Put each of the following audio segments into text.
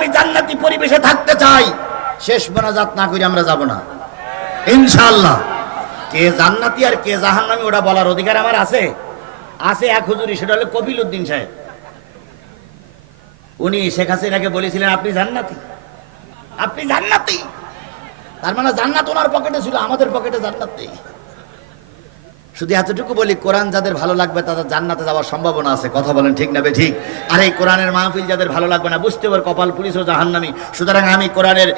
আমি জান্নাতি পরিবেশে থাকতে চাই, শেষ মোনাজাত না করে আমরা যাব না ইনশাআল্লাহ। কে জান্নাতি আর কে জাহান্নামী ওটা বলার অধিকার আমার আছে? আছে এক হুজুরি, সেটা হলো কপিল উদ্দিন সাহেব। উনি শেখ হাসিনাকে বলেছিলেন আপনি জান্নাতি, আপনি জান্নাতি। তার মানে জান্নাত ওনার পকেটে ছিল, আমাদের পকেটে জান্নাত নেই। শুধু এতটুকু বলি, কোরআন যাদের ভালো লাগবে তাদের জান্নাতে যাওয়ার সম্ভাবনা আছে। কথা বলেন ঠিক না ঠিক? আর এই কোরআনের মাহফিল যাদের ভালো লাগবে না, বুঝতে পার কপাল পুলিশ ও জাহান্নামী। সুতরাং আমি কোরআনের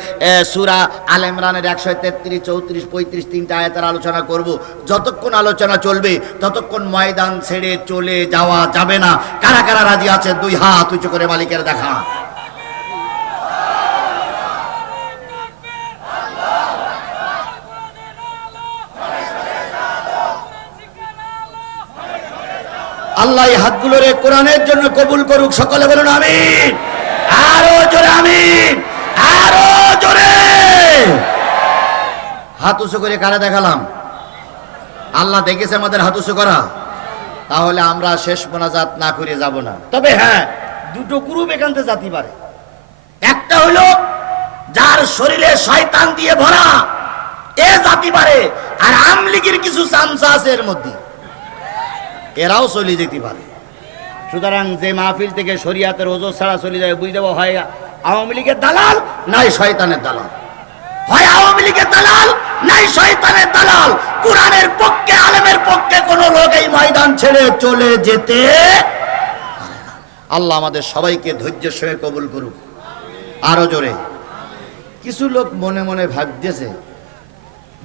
সূরা আল ইমরানের 133, 34, 35 তিনটা আয়াতের আলোচনা করব। যতক্ষণ আলোচনা চলবে ততক্ষণ ময়দান ছেড়ে চলে যাওয়া যাবে না। কারা কারা রাজি আছে দুই হাত উঁচু করে মালিকের দেখা। আল্লাহ এই হাতগুলোরে কোরআনের জন্য কবুল করুক, সকলে বলুন আমিন। আরো জোরে আমিন, আরো জোরে। হাত উঁচু করে কারা দেখালাম? আল্লাহ দেখেছে আমাদের হাত উঁচু করা, তাহলে আমরা শেষ মোনাজাত না করে যাব না। তবে হ্যাঁ, দুটো গ্রুপ এখানতে জাতি পারে। একটা হলো যার শরীরে শয়তান দিয়ে ভরা, এ জাতি পারে। আর আমলিগির কিছু চামচা আছে এর মধ্যে, এরাও চলে যেতে পারে। সুতরাং যে মাহফিল থেকে শরিয়াতের ওজর ছাড়া চলে যায়, বুঝতে দেবো হয় আওয়ামী লীগের দালাল নাই শয়তানের দালাল, হয় আওয়ামী লীগের দালাল নাই শয়তানের দালাল। কোরআনের পক্ষে, আলেমের পক্ষে কোনো লোক এই ময়দান ছেড়ে চলে যেতে পারে না। আল্লাহ আমাদের সবাইকে ধৈর্যের সঙ্গে কবুল করুক। আরো জোরে। কিছু লোক মনে মনে ভাবতেছে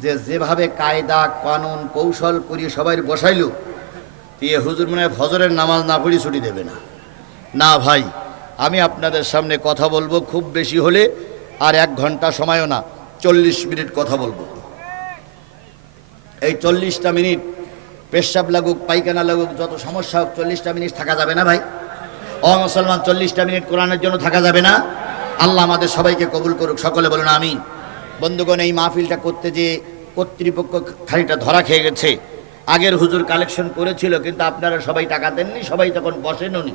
যে যেভাবে কায়দা কানুন কৌশল করি সবাই বসাইল, দিয়ে হুজুর মনে হয় ফজরের নামাজ না পড়ি ছুটি দেবে না। না ভাই, আমি আপনাদের সামনে কথা বলবো খুব বেশি হলে আর 1 ঘন্টা সময়ও না, 40 মিনিট কথা বলবো। এই 40টা মিনিট পেশাব লাগুক, পায়খানা লাগুক, যত সমস্যা হোক, 40টা মিনিট থাকা যাবে না ভাই? ও মুসলমান, 40টা মিনিট কোরআনের জন্য থাকা যাবে না? আল্লাহ আমাদের সবাইকে কবুল করুক, সকলে বলুন আমিন। বন্ধুগণ, এই মাহফিলটা করতে যে কর্তৃপক্ষ খানিকটা ধরা খেয়ে গেছে। আগের হুজুর কালেকশন করেছিল, কিন্তু আপনারা সবাই টাকা দেননি, সবাই তখন বসেননি।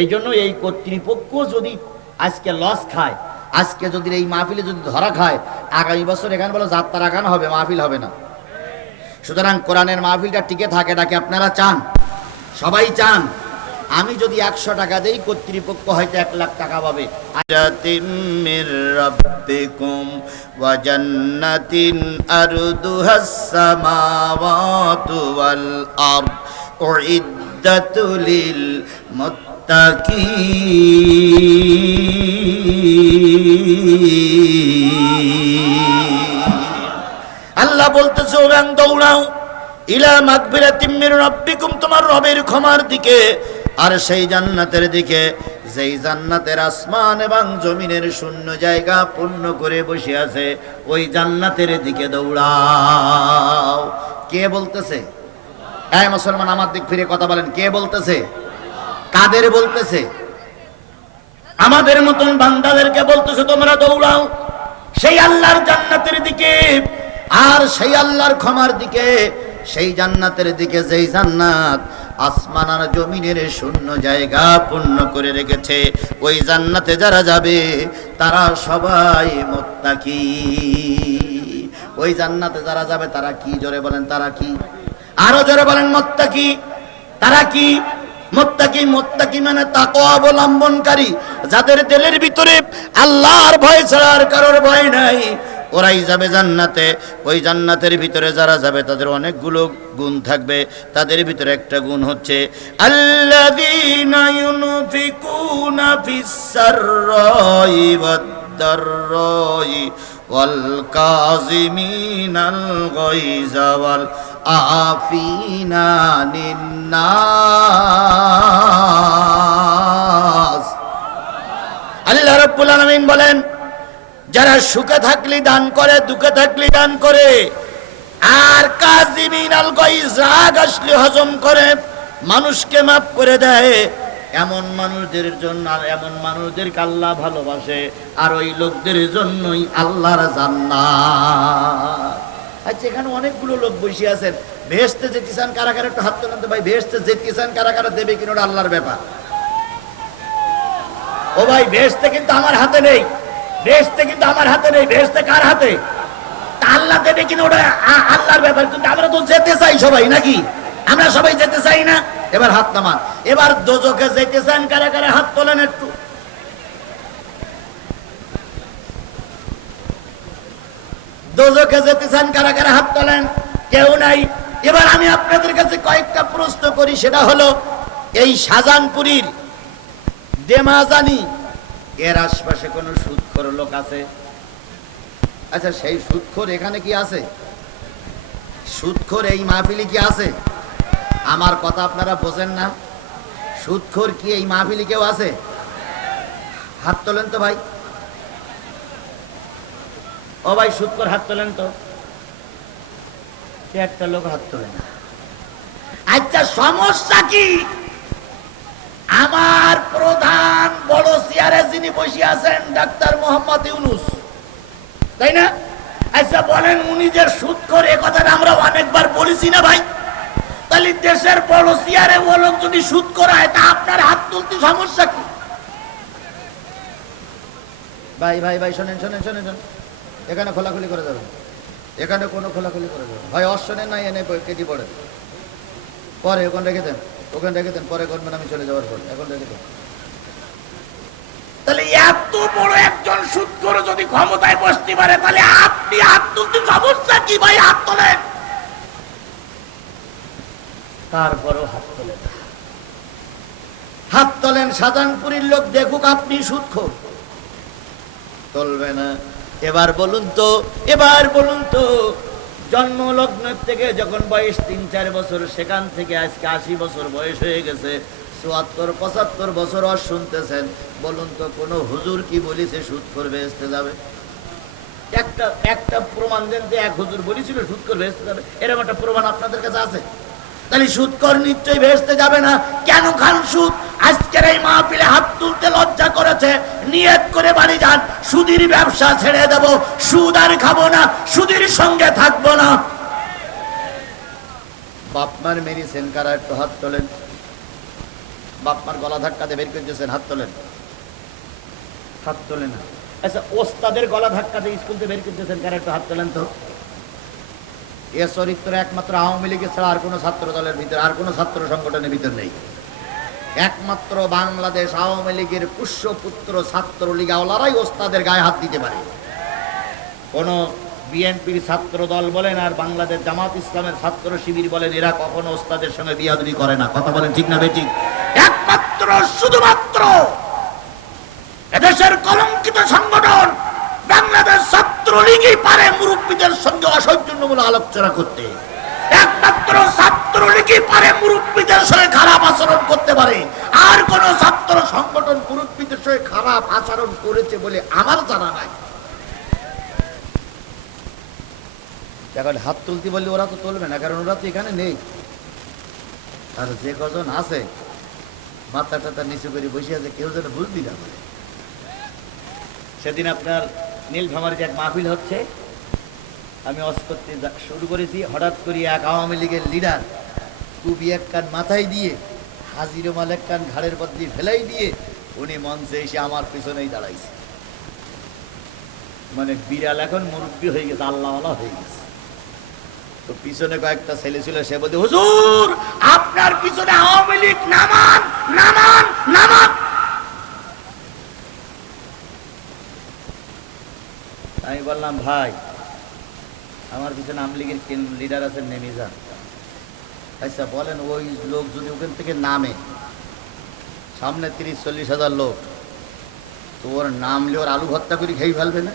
এই জন্য এই কর্তৃপক্ষ যদি আজকে লস খায়, আজকে যদি এই মাহফিলে যদি ধরা খায়, আগামী বছর এখানে বলো যাত্রা রাখানো হবে, মাহফিল হবে না। সুতরাং কোরআনের মাহফিলটা টিকে থাকে, এটাকে আপনারা চান, সবাই চান। আমি যদি 100 টাকা দেই, কর্তৃপক্ষ হয়তো 1 লাখ টাকা পাবে। আয়াতিন মির রাব্বিকুম ওয়া জান্নাতিন আরদুহাস সামাওয়াতু ওয়াল আরদ উইদ্দাতু লিল মুত্তাকিন। আল্লাহ বলতেছে, ওরাং দৌড়াও ইলা মাগফিরাতিম মির রাব্বিকুম, তোমার রবের ক্ষমার দিকে, আর সেই জান্নাতের দিকে, যেই জান্নাতের আসমান এবং জমিনের শূন্য জায়গা পূর্ণ করে বসে আছে, ওই জান্নাতের দিকে দৌড়াও। কে বলতেছে? এই মুসলমান, আমার দিক ফিরে কথা বলেন, কে বলতেছে? কাদের বলতেছে? আমাদের মতন বান্দাদেরকে বলতেছে, তোমরা দৌড়াও সেই আল্লাহর জান্নাতের দিকে, আর সেই আল্লাহর ক্ষমার দিকে, সেই জান্নাতের দিকে, যেই জান্নাত আসমান আর জমিনের শূন্য জায়গা পূর্ণ করে রেখেছে। ওই জান্নাতে যারা যাবে তারা সবাই মুত্তাকি। ওই জান্নাতে যারা যাবে তারা কি? জোরে বলেন, তারা কি? আরো জোরে বলেন, মুত্তাকি। তারা কি? মুত্তাকি। মুত্তাকি মানে তাকওয়া অবলম্বনকারী, যাদের দিলের ভিতরে আল্লাহর ভয় ছাড়া আর কারোর ভয় নাই, ওরাই যাবে জান্নাতে। ওই জান্নাতের ভিতরে যারা যাবে তাদের অনেকগুলো গুণ থাকবে। তাদের ভিতরে একটা গুণ হচ্ছে আল্লাযীনা ইউনফিকুনা ফিস সাররাই ওয়াদ দাররাই ওয়াল কাযিমিনাল গায়যা ওয়াল আফিনা আনিন নাস। আল্লাহ রাব্বুল আলামিন বলেন, যারা সুখে থাকলে দান করে, দুঃখে থাকলে দান করে, আর কাযিমিন আল গায়জ, রাগ আসলে হজম করে, মানুষকে মাফ করে দেয়, এমন মানুষদের জন্য, আর এমন মানুষদেরকে আল্লাহ ভালোবাসে, আর ওই লোকদের জন্যই আল্লাহর জান্নাত। আচ্ছা, এখানে অনেকগুলো লোক বসে আছেন, বেহেশতে যেতে চান কারা কারা? একটু হাত তোলেন তো ভাই। বেহেশতে যেতে চান কারা কারা? দেবে কিনা আল্লাহর ব্যাপার। ও ভাই বেহেশতে কিন্তু আমার হাতে নেই, বেহেশতে কিন্তু আমার হাতে নেই, বেহেশতে কার হাতে? আল্লাহ দেবে কিনা ওটা আল্লাহর ব্যাপার, কিন্তু আমরা তো যেতে চাই সবাই, নাকি আমরা সবাই যেতে চাই না? এবার হাত নামান। এবার দোজখে যেতে চান কারা কারা? হাত তোলেন একটু। দোজখে যেতে চান কারা কারা? হাত তোলেন। কেউ নাই। এবার আমি আপনাদের কাছে কয়েকটা প্রশ্ন করি, সেটা হলো এই শাহজাহানপুরীর দেমাজানি এর আশপাশে কোন সুদখোর লোক আছে? আচ্ছা, সেই সুদখোর এখানে কি আছে? সুদখোর এই মাহফিলে কি আছে? আমার কথা আপনারা বোঝেন না? সুদখোর কি এই মাহফিলে কেউ আছে? হাত তোলেন তো ভাই। ও ভাই সুদখোর হাত তোলেন তো। একটা লোক হাত তোলে না। আচ্ছা, সমস্যা কি? আমার প্রধান বড় চেয়ারে যিনি বসে আছেন ডাক্তার মোহাম্মদ ইউনূস, তাই না? আচ্ছা বলেন, উনি যে সুদখোর এ কথাটা আমরা অনেকবার বলেছি না ভাই? তাহলে দেশের বড় চেয়ারে ও লোক যদি সুদখোর হয়, তা আপনার হাত তুলতে সমস্যা কি? ভাই ভাই ভাই শোনেন শোনেন শোনেন শোনেন, এখানে খোলাখুলি করে যাবেন, এখানে কোনো খোলাখুলি করে যাবেন। ভাই অশোনেন নাই, এনে কেজি পড়ে পরে ওখানে রেখে দেন, ওখানে রেখে দেন, পরে করবেন আমি চলে যাওয়ার পর, এখন রেখে দেন। তাহলে এত বড় একজন সুদখোর যদি ক্ষমতায় বসতে পারে, তাহলে আপনি হাত তুলতে সমস্যা কি ভাই? হাত তোলেন। তারপরও হাত তোলেন, হাত তোলেন। শাহজাহানপুরীর লোক দেখুক আপনি সুদখোর, তুলবে না। এবার বলুন তো, এবার বলুন তো, জন্মলগ্ন থেকে যখন বয়স ৩-৪ বছর, সেখান থেকে আজকে ৮০ বছর বয়স হয়ে গেছে, ৭৪-৭৫ বছর আর শুনতেছেন। বলুন তো, কোন হুজুর কি বলেছে সুদখোর বেহেশতে যাবে? একটা প্রমাণ দেন যে এক হুজুর বলেছিল সুদখোর বেহেশতে যাবে, এরকম একটা প্রমাণ আপনাদের কাছে আছে? তাহলে সুদখোর নিশ্চয়ই বেহেশতে যাবে না। কেন খান সুদ? আজকের এই মাহফিলে হাত তুলতে লজ্জা করেছে, নিয়ত করে বাড়ি যান, সুদের ব্যবসা ছেড়ে দেব, সুদ আর খাবো না, সুদের সঙ্গে থাকবো না। বাপমার মেরেছেন কারা? একটু হাত তোলেন। বাপমার গলা ধাক্কাতে বের করে দিয়েছেন, হাত তোলেন। হাত তোলেন না। আচ্ছা, ওস্তাদের গলা ধাক্কাতে স্কুল থেকে বের করে দিয়েছেন কারা? একটু হাত তোলেন তো। এ চরিত্র একমাত্র আওয়ামী লীগের ছাড়া আর কোনো ছাত্র দলের ভিতরে, আর কোনো ছাত্র সংগঠনের ভিতর নেই। একমাত্র বাংলাদেশ আওয়ামী লীগের পুষ্যপুত্র ছাত্রলীগ আওলারাই ওস্তাদের গায়ে হাত দিতে পারে। কোন বিএনপির ছাত্র দল বলেন আর বাংলাদেশ জামাত ইসলামের ছাত্র শিবির বলেন, এরা কখনো ওস্তাদের সঙ্গে বিয়াদবি করে না। কথা বলেন ঠিক না বেঠিক? একমাত্র শুধুমাত্র এদেশের কলঙ্কিত সংগঠন বাংলাদেশ ছাত্রলীগই পারে মুরব্বীদের সঙ্গে অসৌজন্যমূলক আলোচনা করতে। একমাত্র ছাত্রলীগই পারে মুরব্বীদের সঙ্গে খারাপ আচরণ করতে পারে। আর কোন ছাত্র সংগঠন মুরব্বীদের সঙ্গে খারাপ আচরণ করেছে বলে আমার জানা নাই। এখন হাত তুলতে বললে ওরা তো তুলবে না, কারণ ওরা তো এখানে নেই। আর যে কজন আছে মাথা টাথা নিচু করে বসে আছে, কেউ যেন বুঝবি না। সেদিন আপনার নীলফামারীতে এক মাহফিল হচ্ছে, আমি ওয়াজ করতে শুরু করেছি, হঠাৎ করে এক আওয়ামী লীগের লিডার টুপি এক কান মাথায় দিয়ে, হাজির মাল এক কান ঘাড়ের পর দিয়ে ফেলাই দিয়ে উনি মঞ্চে এসে আমার পিছনেই দাঁড়াইছে। মানে বিড়াল এখন মুরব্বী হয়ে গেছে, আল্লাহওয়ালা হয়ে গেছে। তো পিছনে কয়েকটা ছেলে ছিল, সে বলতে, হুজুর আপনার পিছনে আওয়ামী লীগ, নামান নামান নামান। আমি বললাম, ভাই আমার পিছনে আওয়ামী লীগের লিডার আছেন, নেমে যান। আচ্ছা বলেন, ওই লোক যদি ওখান থেকে নামে, সামনে 30-40 হাজার লোক, তো ওর নামলে ওর আলু ভর্তা করে খেয়ে ফেলবে না?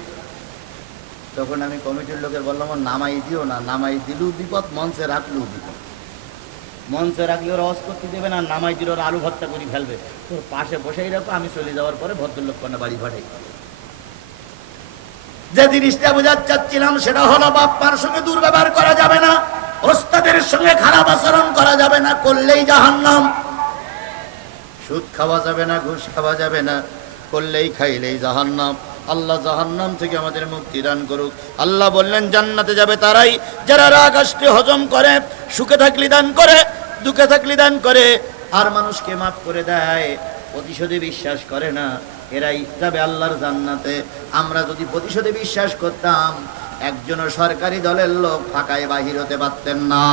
তখন আমি কমিটির লোকের বললাম, ওর নামাই দিও না, নামাই দিলেও বিপদ, মঞ্চে রাখলেও বিপদ। মঞ্চে রাখলে ওরা অস করতে দেবে না, নামাই দিলে ওরা আলু ভর্তা করে ফেলবে। তোর পাশে বসেই রাখো, আমি চলে যাওয়ার পরে ভদ্রলোক কন্যা বাড়ি পাঠাই। যে জিনিসটা বোঝাতে চাচ্ছিলাম সেটা হলো, বাপ্পার সঙ্গে দুর্ব্যবহার করা যাবে না, ওস্তাদের সঙ্গে খারাপ আচরণ করা যাবে না, করলেই জাহান্নাম। সুদ খাওয়া যাবে না, ঘুষ খাওয়া যাবে না, করলেই খাইলেই জাহান্নাম। আল্লাহ জাহান্নাম থেকে আমাদের মুক্তি দান করুক। আল্লাহ বললেন, জান্নাতে যাবে তারাই যারা রাগ কষ্টে হজম করে, সুখে থাকলে দান করে, দুঃখে থাকলে দান করে, আর মানুষকে মাফ করে দেয়, প্রতিশোধে বিশ্বাস করে না, এরাই যাবে আল্লাহর জান্নাতে। আমরা যদি প্রতিশোধে বিশ্বাস করতাম, একজনও সরকারি দলের লোক ফাঁকায় বাহির হতে পারতেন না।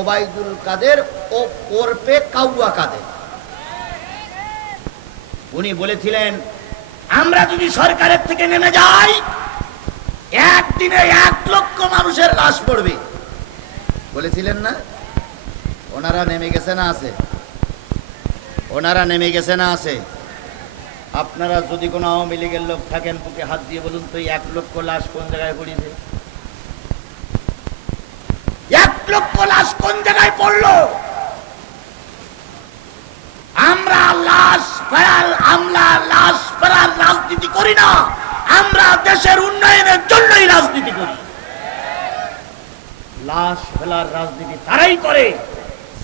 ওবায়দুল কাদের ও ওরফে কাউয়া কাদের, উনি বলেছিলেন আমরা যদি সরকারের থেকে নেমে যাই, একদিনে 1 লক্ষ মানুষের লাশ পড়বে। বলেছিলেন না? ওনারা নেমে গেছে না আছে? ওনারা নেমে গেছে না আছে? আপনারা যদি কোনো আওয়ামী লীগের লোক থাকেন, বুকে হাত দিয়ে বলুন তো 1 লক্ষ লাশ কোন জায়গায় পড়েছে? 1 লক্ষ লাশ কোন জায়গায় পড়লো? আমরা লাশ ফেরার রাজনীতি করি না, আমরা দেশের উন্নয়নের জন্যই রাজনীতি করি। লাশ ফেলার রাজনীতি তারাই করে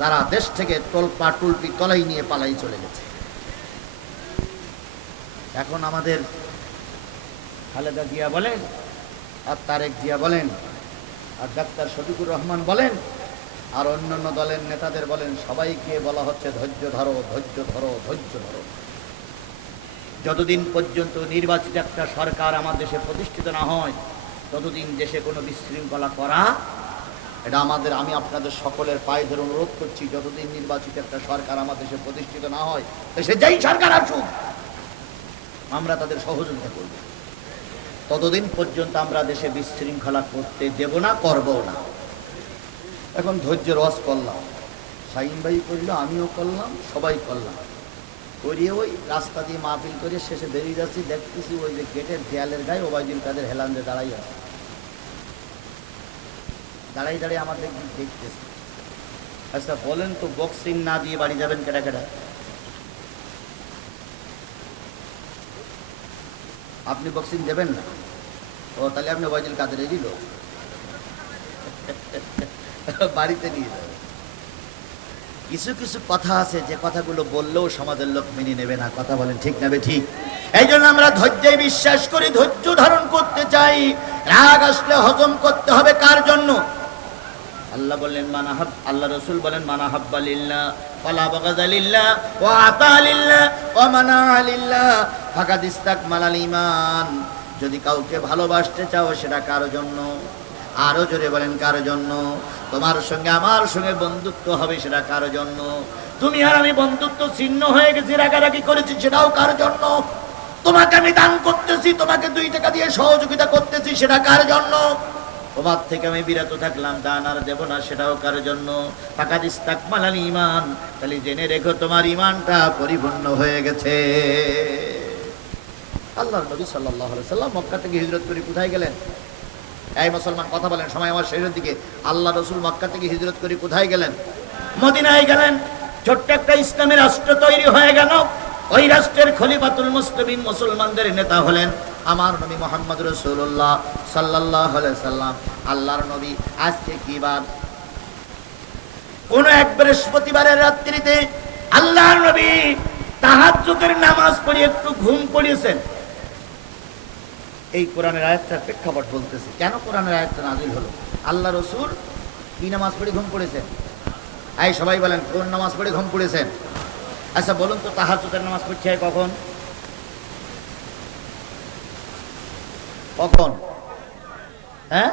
যারা দেশ থেকে তোলপা টুলপি তলাই নিয়ে পালাই চলে গেছে। এখন আমাদের খালেদা জিয়া বলেন, আর তারেক জিয়া বলেন, আর ডাক্তার শফিকুর রহমান বলেন, আর অন্যান্য দলের নেতাদের বলেন, সবাইকে বলা হচ্ছে ধৈর্য ধরো, ধৈর্য ধরো, ধৈর্য ধরো। যতদিন পর্যন্ত নির্বাচিত একটা সরকার আমার দেশে প্রতিষ্ঠিত না হয়, ততদিন দেশে কোনো বিশৃঙ্খলা করা, এটা আমাদের, আমি আপনাদের সকলের পায়ে ধরে অনুরোধ করছি, যতদিন নির্বাচিত একটা সরকার আমার দেশে প্রতিষ্ঠিত না হয়, সে যেই সরকার আসুক আমরা তাদের সহযোগিতা করব। ততদিন পর্যন্ত আমরা দেশে বিশৃঙ্খলা করতে দেব না, করব না। এখন ধৈর্যের ওয়াজ করলাম, শাহিন ভাই করল, আমিও করলাম, সবাই করলাম, করিয়ে ওই রাস্তা দিয়ে মাহফিল করে শেষে বেরিয়ে যাচ্ছি, দেখতেছি ওই যে গেটের দেয়ালের গায়ে ওবায়দুল কাদের হেলান্দে দাঁড়াই আছে, দাঁড়াই দাঁড়িয়ে আমাদের দেখতেছি। আচ্ছা বলেন তো, বক্সিং না দিয়ে বাড়ি যাবেন কেডা কেডা? আপনি বক্সিং দেবেন না? ও তাহলে আপনি ওবায়দুল কাদের দিল বাড়িতে নিয়ে যাবে। কিছু কিছু কথা আছে যে কথাগুলো বললেও সমাজের লোক মেনে নেবে না। কথা বলেন ঠিক না ঠিক? এই জন্য আমরা ধৈর্যে বিশ্বাস করি, ধৈর্য ধারণ করতে চাই। রাগ আসলে হজম করতে হবে কার জন্য? আল্লাহ বললেন মানাহাব, আল্লাহ রসুল বলেন মানাহাব্বা লিল্লাহ ওয়ালা বাগাযা লিল্লাহ ওয়া আতা লিল্লাহ ওয়া মানা লিল্লাহ ফাকাদ ইসতাকমালাল ঈমান। যদি কাউকে ভালোবাসতে চাও সেটা কার জন্য? আরো জোরে বলেন কার জন্য? তোমার সঙ্গে আমার সঙ্গে বন্ধুত্ব হবে সেটা কার জন্য? তুমি আর আমি বন্ধুত্ব ছিন্ন হয়ে গেছি, রাগারাগি করেছি, সেটাও কার জন্য? তোমাকে আমি দান করতেছি, তোমাকে 2 টাকা দিয়ে সহযোগিতা করতেছি, সেটা কার জন্য? তোমার থেকে আমি বিরত থাকলাম, দান আর দেব না, সেটাও কার জন্য? ফাকাদ ইসতাকমালাল ঈমান। তাহলে জেনে রেখো তোমার ঈমানটা পরিপূর্ণ হয়ে গেছে। আল্লাহর নবী সাল্লাল্লাহু আলাইহি সাল্লাম মক্কা থেকে হিজরত করে কোথায় গেলেন? এই মুসলমান কথা বলেন, সময় আমার শেষের দিকে। আল্লাহ রসুল মক্কা থেকে হিজরত করে কোথায় গেলেন? মদিনায় গেলেন। ছোট্ট একটা ইসলামী রাষ্ট্র তৈরি হয়ে গেল। ওই রাষ্ট্রের খলিফাতুল মুসলিমিন, মুসলমানদের নেতা হলেন আমার নবী মুহাম্মদ রাসূলুল্লাহ সাল্লাল্লাহু আলাইহি সাল্লাম। আল্লাহর নবী আজকে কি বার? কোন এক বৃহস্পতিবারের রাত্রিতে আল্লাহর নবী তাহাজ্জুদের নামাজ পড়ে একটু ঘুম পড়িয়েছেন। এই কোরআনের আয়াতটার প্রেক্ষাপট বলতেছে, কেন কোরআনের আয়াতটা নাযিল হলো। আল্লাহ রসুল কি নামাজ পড়ে ঘুম পড়েছেন? এই সবাই বলেন, কোন নামাজ পড়ে ঘুম পড়েছেন? আচ্ছা বলুন তো, তাহাজ্জুদের নামাজ পড়ছে কখন? কখন? হ্যাঁ,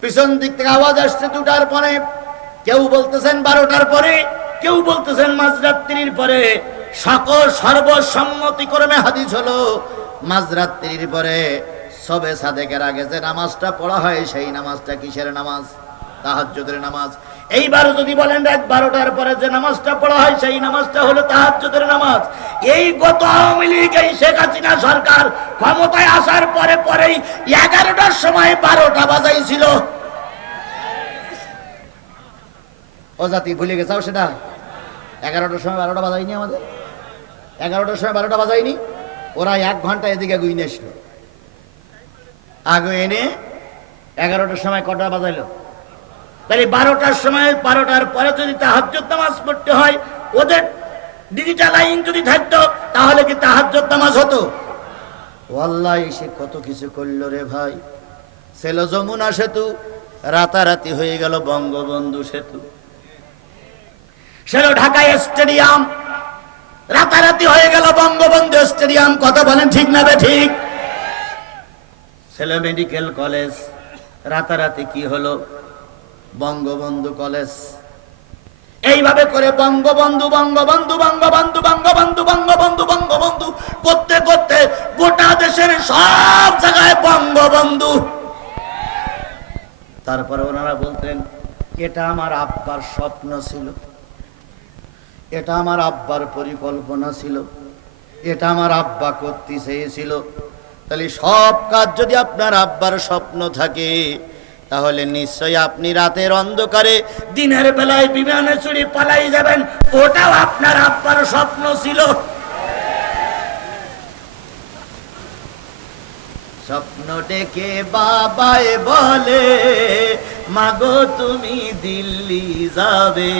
পিছন দিক থেকে আওয়াজ আসছে 2টার পরে, কেউ বলতেছেন 12টার পরে, কেউ বলতেছেন মাঝরাত্রির পরে। সকল সর্বসম্মতিক্রমে হাদিস হলো মাঝরাত্রির পরে। সবে সাদেকের আগে যে নামাজটা পড়া হয় সেই নামাজটা কিসের নামাজ? তাহাজ্জুদের নামাজ। এইবার যদি বলেন রাত 12টার পরে যে নামাজটা পড়া হয় সেই নামাজটা হলো তাহাজ্জুদের নামাজ। এই গত আওয়ামী লীগ, এই শেখ হাসিনা সরকার ক্ষমতায় আসার পরে পরেই 11টার সময় 12টা বাজাইছিল। ও জাতি ভুলে গেছাও সেটা? 11টার সময় 12টা বাজাইনি আমাদের? 11টার সময় 12টা বাজাইনি? ওরা 1 ঘন্টা এদিকে গুইনে আসলো, আগে এনে 11টার সময় কটা বাজাইলো? তাহলে 12টার সময়, 12টার পরে যদি তাহাজ্জুদ নামাজ পড়তে হয়, ওদের ডিজিটাল আইন যদি থাকতো তাহলে কি তাহাজ্জুদ নামাজ হতো? ওয়াল্লাহি সে কত কিছু করলো রে ভাই। ছিল যমুনা সেতু, রাতারাতি হয়ে গেল বঙ্গবন্ধু সেতু। ছিল ঢাকা স্টেডিয়াম, রাতারাতি হয়ে গেল বঙ্গবন্ধু স্টেডিয়াম। কথা বলেন ঠিক না ঠিক? ছিল মেডিকেল কলেজ, রাতারাতি কি হলো? বঙ্গবন্ধু কলেজ। এইভাবে করে বঙ্গবন্ধু বঙ্গবন্ধু বঙ্গবন্ধু বঙ্গবন্ধু বঙ্গবন্ধু বঙ্গবন্ধু করতে করতে গোটা দেশের সব জায়গায় বঙ্গবন্ধু। তারপরে ওনারা বলতেন, এটা আমার আব্বার স্বপ্ন ছিল, এটা আমার আব্বার পরিকল্পনা ছিল, এটা আমার আব্বা করতে চেয়েছিল। তাহলে সব কাজ যদি আপনার আব্বার স্বপ্ন থাকে, তাহলে নিশ্চয়ই আপনি রাতের অন্ধকারে দিনের বেলায় বিমানে চড়ে পালাই যাবেন, ওটাও আপনার আব্বার স্বপ্ন ছিল। স্বপ্ন ডেকে বাবায় বলে, মাগো তুমি দিল্লি যাবে,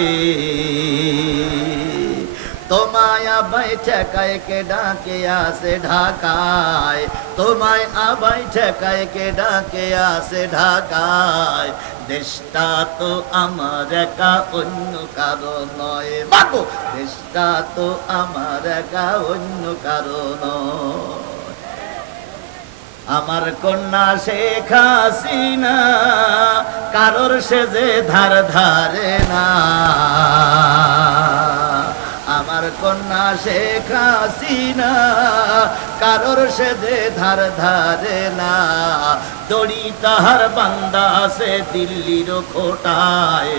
তোমায় আবাই ঠেকায় কে ডাকে আসে ঢাকায়, তোমায় আবাই ঠেকায় কে ডাকে আসে ঢাকায়। দেশটা তো আমার একা, অন্য কারো নয় মাগো, দেশটা তো আমার একা, অন্য কারো নয়। আমার কন্যা শেখ হাসিনা কারোর সেজে ধার ধারে না, আমার কন্যা শেখ হাসিনা কারোর সেজে ধার ধারে না। দড়ি তাহার বান্দা আছে দিল্লির খোটায়,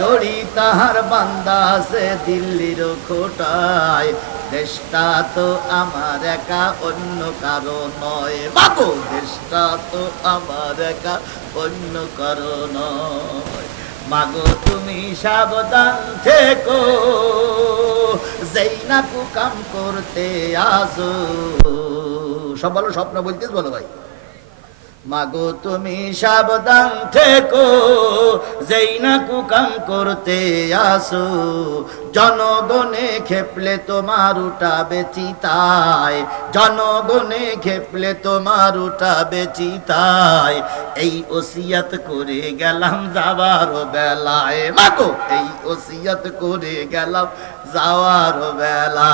দড়ি তাহার বান্দা আছে দিল্লির খোটায়। দেশটা তো আমার একা, অন্য কারো নয় বাবু, দেশটা তো আমার একা, অন্য কারো নয়। মাগো তুমি সাবধান থেকো, যেই না কুকাম করতে আসো। সব বলো, স্বপ্ন বলতেছ বলো ভাই। মাগো তুমি সাবধান থেকো, যেই না কুকাম করতে আসো। জনগণে খেপলে তোমার উঠাবে চিতায়, জনগণে খেপলে তোমার উঠাবে চিতায়। এই ওসিয়ত করে গেলাম যাওয়ার বেলায় মাগো, এই ওসিয়ত করে গেলাম যাওয়ার বেলা।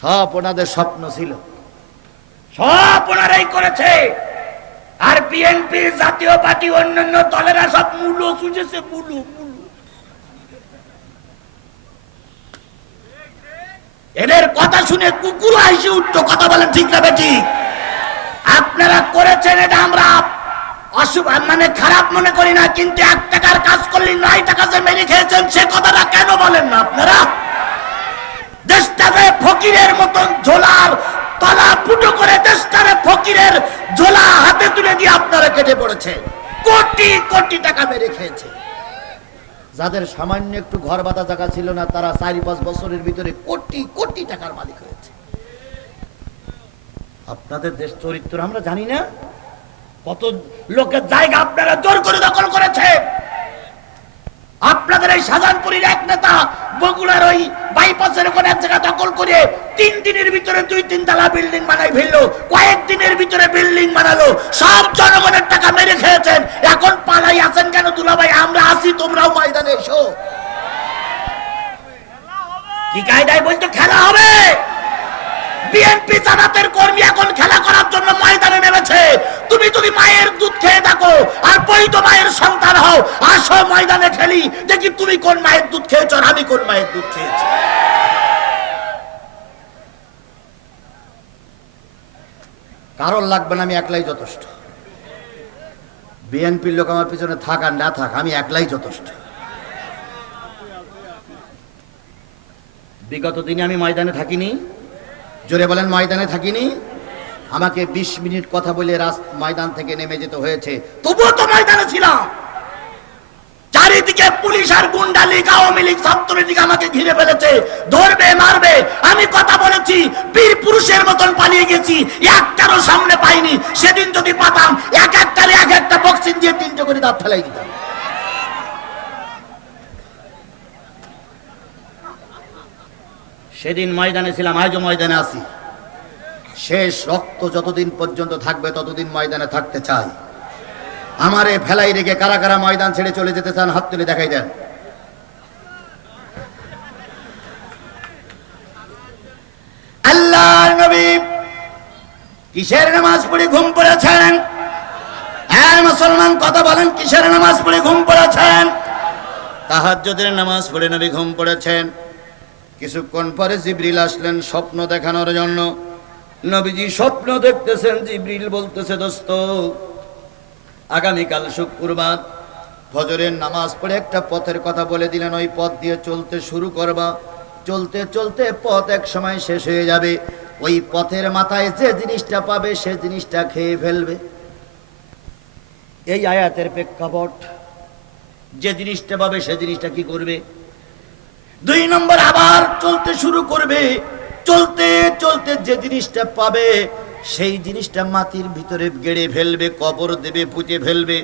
সব ওনাদের স্বপ্ন ছিল, সব ওনারাই করেছে। আর বিএনপি জাতীয় পার্টি অন্যান্য দলেরা সব মূল্য সুঝেছে, মূল্য মূল্য। এদের কথা শুনে কুকুর হাসি উঠতো। কথা বলেন ঠিক না বেটি? আপনারা করেছেন, এটা আমরা মানে খারাপ মনে করি না, কিন্তু 1 টাকার কাজ করলে 9 টাকা যে মেরে খেয়েছেন, সে কথাটা কেন বলেন না আপনারা? দেশটাকে ফকিরের মতন ঝোলার তলা ফুটো করে দেশটারে ফকিরের ঝোলা হাতে তুলে দিয়ে আপনারা কেটে পড়েছে, কোটি কোটি টাকা মেরে খেয়েছে। যাদের সামান্য একটু ঘর বাঁধা জায়গা ছিল না, তারা 4-5 বছরের ভিতরে কোটি কোটি টাকার মালিক হয়েছে। আপনাদের দেশ চরিত্র আমরা জানি না, কত লোকের জায়গা আপনারা জোর করে দখল করেছে। আপনাদের এই শাহজাহানপুরের এক নেতা বগুড়ার ওই বাইপাসের ওখানে এক জায়গা দখল করে 3 দিনের ভিতরে 2-3 তলা বিল্ডিং বানাই ফেললো, কয়েকদিনের ভিতরে বিল্ডিং বানালো। সব জনগণের টাকা মেরে খেয়েছেন। এখন পালাই আছেন কেন দুলাভাই? আমরা আসি, তোমরাও ময়দানে এসো। কি কায়দায় বলতো খেলা হবে? বিএনপি জামাতের কর্মী এখন খেলা করার জন্য ময়দানে নেমেছে। তুমি যদি মায়ের দুধ খেয়ে থাকো আর বৈধ মায়ের সন্তান হও, আসো ময়দানে খেলি, দেখি তুমি কোন মায়ের দুধ খেয়েছো আর আমি কোন মায়ের দুধ খেয়েছি। কারণ লাগবে না, আমি একলাই যথেষ্ট। বিএনপির লোক আমার পিছনে থাক আর না থাক, আমি একলাই যথেষ্ট। বিগত দিনে আমি ময়দানে থাকিনি, জোরে বলেন ময়দানে থাকিনি। আমাকে 20 মিনিট কথা বলে ময়দান থেকে নেমে যেতে হয়েছে, তবুও তো ময়দানে ছিলাম। চারিদিকে পুলিশ আর গুন্ডা লীগ, আওয়ামী লীগ, ছাত্রলীগ আমাকে ঘিরে ফেলেছে, ধরবে মারবে। আমি কথা বলেছি, বীর পুরুষের মতন পালিয়ে গেছি, একটারও সামনে পাইনি। সেদিন যদি পাতাম, এক একটা বক্সিং দিয়ে 3টে করে দাঁত ফেলাই দিতাম। সেদিন ময়দানে ছিলাম, আজও ময়দানে আছি। শেষ রক্ত যতদিন পর্যন্ত থাকবে ততদিন ময়দানে থাকতে চাই। আমারে ফেলাই রেখে কারা কারা ময়দান ছেড়ে চলে যেতে চান হাত তুলে দেখাই দেন। আল্লাহর নবী কিসের নামাজ পড়ে ঘুম পড়েছেন? হ্যাঁ মুসলমান কথা বলেন, কিসের নামাজ পড়ে ঘুম পড়েছেন? তাহাজ্জুদের নামাজ পড়ে নবী ঘুম পড়েছেন। কিছুক্ষণ পরে জিবরিল আসলেন স্বপ্ন দেখানোর জন্য। নবীজি স্বপ্ন দেখতেছেন, জিবরিল বলতেছে দোস্ত আগামীকাল শুক্রবার ফজরের নামাজ পড়ে একটা পথের কথা বলে দিলেন, ওই পথ দিয়ে চলতে শুরু করবা। চলতে চলতে পথ এক সময় শেষ হয়ে যাবে, ওই পথের মাথায় যে জিনিসটা পাবে সে জিনিসটা খেয়ে ফেলবে। এই আয়াতের প্রেক্ষাপট, যে জিনিসটা পাবে সে জিনিসটা কি করবে? 2 নম্বর আবার চলতে শুরু করবে, চলতে চলতে যে জিনিসটা পাবে সেই জিনিসটা মাটির ভিতরে গেড়ে ফেলবে, কবর দেবে, পুঁতে ফেলবে।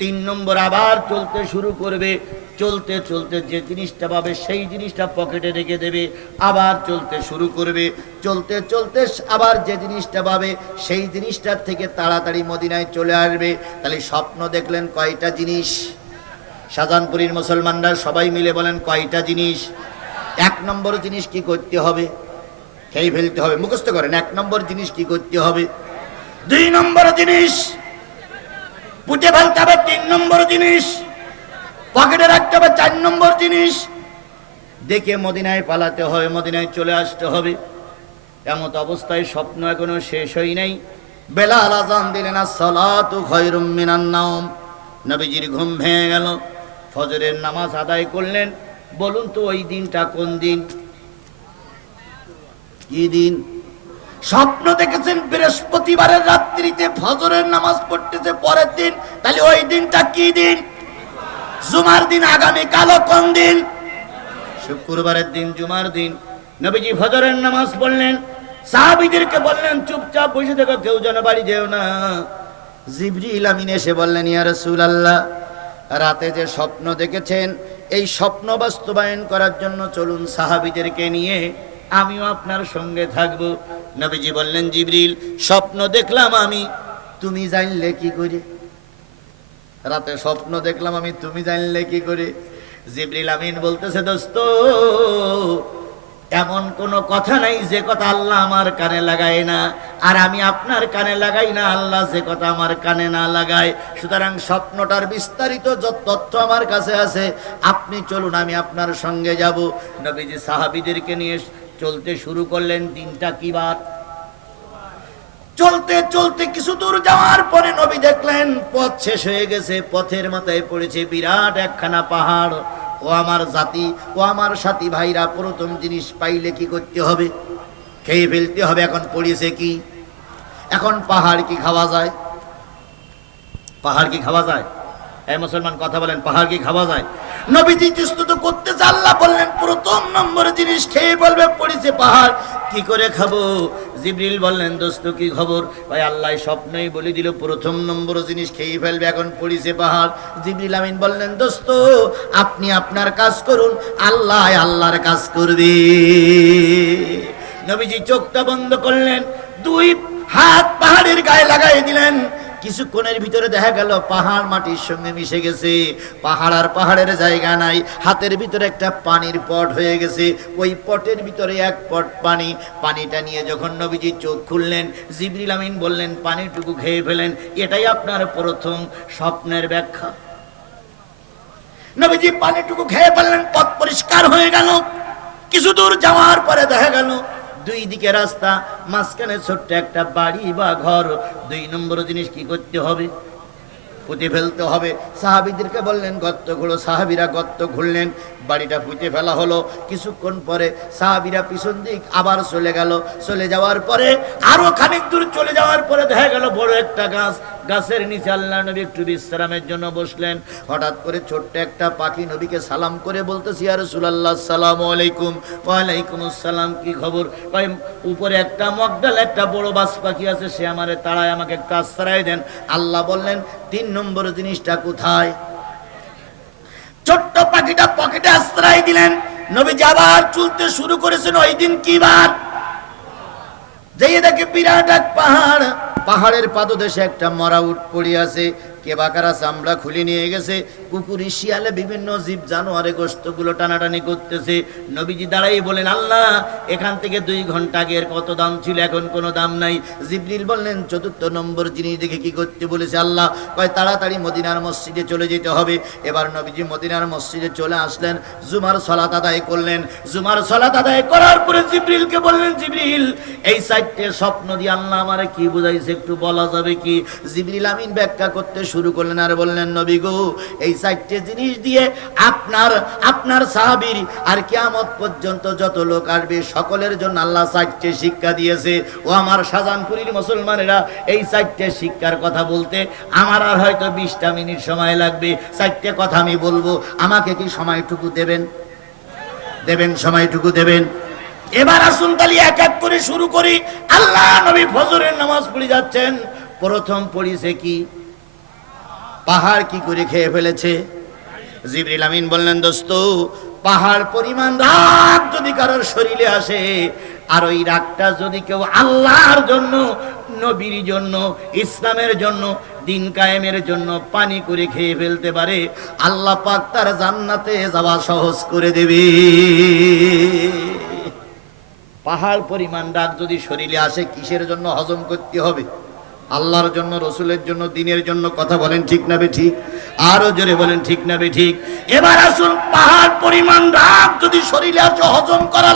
3 নম্বর আবার চলতে শুরু করবে, চলতে চলতে যে জিনিসটা পাবে সেই জিনিসটা পকেটে রেখে দেবে, আবার চলতে শুরু করবে, চলতে চলতে আবার যে জিনিসটা পাবে সেই জিনিসটার থেকে তাড়াতাড়ি মদিনায় চলে আসবে। তাহলে স্বপ্ন দেখলেন কয়টা জিনিস? শাহজাহানপুরীর মুসলমানরা সবাই মিলে বলেন কয়টা জিনিস? 1 নম্বর জিনিস কি করতে হবে? খেয়ে ফেলতে হবে, মুখস্থ করেন। 1 নম্বর জিনিস কি করতে হবে? 2 নম্বর জিনিস পুঁতে ফেলতে হবে। 3 নম্বর জিনিস পকেটে রাখতে হবে। 4 নম্বর জিনিস দেখে মদিনায় পালাতে হবে, মদিনায় চলে আসতে হবে। এমত অবস্থায় স্বপ্ন এখনো শেষ হয় নাই। বেলাল আযান দিলেন, আসসালাতু খায়রুম মিনান নাওম। নবীজির ঘুম ভেঙে গেল, ফজরের নামাজ আদায় করলেন। বলুন তো ওই দিনটা কোন দিন? কি দিন? স্বপ্ন দেখেছেন বৃহস্পতিবারের রাত্রিতে ফজরের নামাজ পড়তেছে পরের দিন, তাহলে ওই দিনটা কি দিন? জুমার দিন। আগামী কালো কোন দিন? শুক্রবারের দিন, জুমার দিন। নবীজি ফজরের নামাজ পড়লেন, সাহাবীদেরকে বললেন চুপচাপ বসে থেকো, কেউ যেন বাড়ি যেও না। জিবরিল আমিন এসে বললেন, ইয়া রাসূলুল্লাহ, রাতে যে স্বপ্ন দেখেছেন এই স্বপ্ন বাস্তবায়ন করার জন্য চলুন সাহাবীদেরকে নিয়ে আমিও আপনার সঙ্গে থাকব। নবীজি বললেন, জিবরিল স্বপ্ন দেখলাম আমি, তুমি জানলে কি করে? রাতে স্বপ্ন দেখলাম আমি, তুমি জানলে কি করে? জিবরিল আমিন বলতেছে, দোস্ত এমন কোনো কথা নাই যে কথা আল্লাহ আমার কানে লাগায় না, আর আমি আপনার কানে লাগাই না আল্লাহ যে কথা আমার কানে না লাগায়। সুতরাং স্বপ্নটার বিস্তারিত যত তথ্য আমার কাছে আছে, আপনি চলুন আমি আপনার সঙ্গে যাব। নবীজি সাহাবীদেরকে নিয়ে চলতে শুরু করলেন। দিনটা কি বার? চলতে চলতে কিছু দূর যাওয়ার পরে নবী দেখলেন পথ শেষ হয়ে গেছে, পথের মাথায় পড়েছে বিরাট একখানা পাহাড়। ও আমার জাতি, ও আমার সাথী ভাইরা, প্রথম জিনিস পাইলে কি করতে হবে? খেয়ে ফেলতে হবে। এখন পড়েছে কি? এখন পাহাড় কি খাওয়া যায়? পাহাড় কি খাওয়া যায়? এই মুসলমান কথা বলেন, পাহাড় কি খাওয়া যায়? নবীজি প্রস্তুত করতে আল্লাহ বললেন প্রথম নম্বর জিনিস খেয়ে বলবে, পড়েছে পাহাড়, কি করে খাবো? জিবরিল বললেন, দোস্ত কি খবর? ভাই আল্লাহ স্বপ্নই বলে দিল প্রথম নম্বর জিনিস খেয়ে ফেলবে, এখন পড়েছে পাহাড়। জিবরিল আমিন বললেন, দোস্ত আপনি আপনার কাজ করুন, আল্লাহ আল্লাহর কাজ করবে। নবীজি চোখটা বন্ধ করলেন, 2 হাত পাহাড়ের গায়ে লাগাই দিলেন। কিছুক্ষণের ভিতরে দেখা গেল পাহাড় মাটির সঙ্গে মিশে গেছে, পাহাড় আর পাহাড়ের জায়গা নাই। হাতের ভিতরে একটা পানির পট হয়ে গেছে, ওই পটের ভিতরে 1 পট পানি। পানিটা নিয়ে যখন নবীজি চোখ খুললেন, জিবরিল আমিন বললেন, পানিটুকু খেয়ে ফেলেন। এটাই আপনার প্রথম স্বপ্নের ব্যাখ্যা। নবীজি পানিটুকু খেয়ে ফেললেন, পথ পরিষ্কার হয়ে গেল। কিছু দূর যাওয়ার পরে দেখা গেল 2 দিকে রাস্তা, মাঝখানে ছোট্ট একটা বাড়ি বা ঘর। 2 নম্বর জিনিস কি করতে হবে? পুঁতে ফেলতে হবে। সাহাবীদেরকে বললেন গর্ত খোঁড়ো, সাহাবীরা গর্ত খুঁড়লেন, বাড়িটা পুঁতে ফেলা হলো। কিছুক্ষণ পরে সাহাবীরা পিছন দিক আবার চলে গেল। চলে যাওয়ার পরে আরো খানিক দূর চলে যাওয়ার পরে দেখা গেল বড় একটা গাছ, গাছের নিচে আল্লাহ নবী একটু বিশ্রামের জন্য বসলেন। হঠাৎ করে ছোট্ট একটা পাখি নবীকে সালাম করে বলতেছে, ইয়া রাসূলুল্লাহ আসসালামু আলাইকুম। ওয়া আলাইকুম আসসালাম, কি খবর? ভাই উপরে একটা মগডাল একটা বড় বাজ পাখি আছে, সে আমারে তাড়ায়, আমাকে একটু আশ্রয় দেন। আল্লাহ বললেন 3 নম্বর জিনিসটা কোথায়? ছোট্ট পাখিটা পকেটে আশ্রয় দিলেন। নবীজি আবার চলতে শুরু করেছেন। ওই দিন কি বার? যেই দেখে বিরাট এক পাহাড়, পাহাড়ের পাদদেশে একটা মরা উট পড়ে আছে, কেবাকারা চামড়া খুলে নিয়ে গেছে, কুকুরি শিয়ালে বিভিন্ন জীব জানোয়ারে গোশতগুলো টানাটানি করতেছে। নবীজি দাঁড়াই বলেন, আল্লাহ এখান থেকে 2 ঘন্টা আগের কত দাম ছিল, এখন কোনো দাম নাই। জিবরিল বললেন, 4র্থ নম্বর জিনিস দেখে কি করতে বলেছে আল্লাহ? কয় তাড়াতাড়ি মদিনার মসজিদে চলে যেতে হবে। এবার নবীজি মদিনার মসজিদে চলে আসলেন, জুমার সালাত আদায় করলেন। জুমার সালাত আদায় করার পরে জিবরিলকে বললেন, জিবরিল এই 4টে স্বপ্ন দিয়ে আল্লাহ আমারে কি বুঝাইছে একটু বলা যাবে কি? জিবরিল আমিন ব্যাখ্যা করতে শুরু করলেন আর বললেন, নবী গো, এই 4টে জিনিস দিয়ে আপনার সাহাবীর আর কিয়ামত পর্যন্ত যত লোক আসবে সকলের জন্য আল্লাহ 4টে শিক্ষা দিয়েছে। ও আমার শাহজাহানপুরীর মুসলমানেরা, এই 4টে শিক্ষার কথা বলতে আমার আর হয়তো 20টা মিনিট সময় লাগবে। 4টে কথা আমি বলবো, আমাকে কি সময়টুকু দেবেন? সময়টুকু দেবেন? এবার আসুন তাহলে এক এক করে শুরু করি। আল্লাহ নবী ফজরের নামাজ পড়ে যাচ্ছেন, প্রথম পড়িছে কি? পাহাড় কি করে খেয়ে ফেলেছে? জিবরিল আমিন বললেন, দোস্ত পাহাড় পরিমাণ রাগ যদি কারোর শরীরে আসে, আর ওই রাগটা যদি কেউ আল্লাহর জন্য, নবীর জন্য, ইসলামের জন্য, দিন কায়েমের জন্য পানি করে খেয়ে ফেলতে পারে, আল্লাহ পাক তার জান্নাতে যাওয়া সহজ করে দেবে। পাহাড় পরিমাণ রাগ যদি শরীরে আসে, কিসের জন্য হজম করতে হবে? আল্লাহর জন্য, রসুলের জন্য, দিনের জন্য। কথা বলেন ঠিক না বেঠিক? আরো জোরে বলেন ঠিক না বেঠিক? এবার আসুন, পাহাড় পরিমাণ রাগ যদি শরীরে আসে, হজম করা